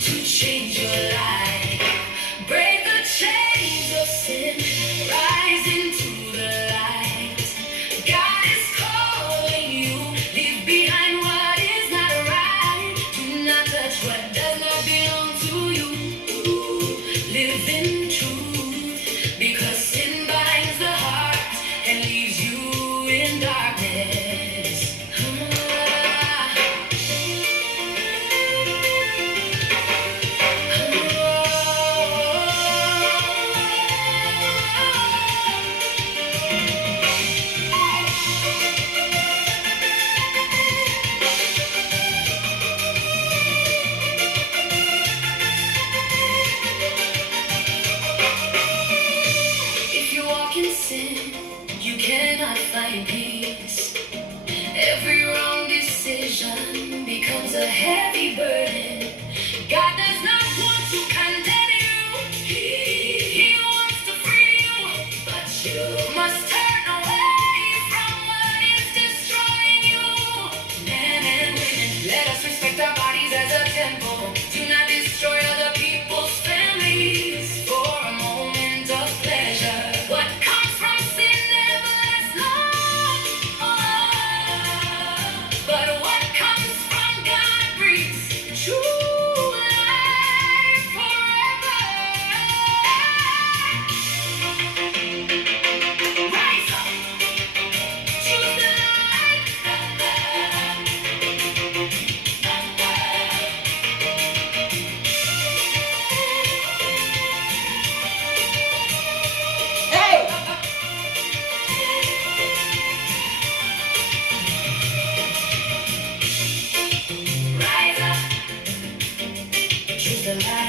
To change your life, break the chains of sin, rise into the light. God is calling you, leave behind what is not right. Do not touch what does not belong to you. Live in truth, because sin binds the heart and leaves you in darkness. If you walk in sin, you cannot find peace. Every wrong decision becomes a heavy burden. God does not want to condemn you. He wants to free you. But you must turn away from what is destroying you. Men and women, let us respect our bodies as a temple. Do not destroy other people's families for a moment of pleasure. What comes from sin never lasts long. But what comes from God brings true life forever. Rise up, choose the light. Hey! Rise up, choose the light.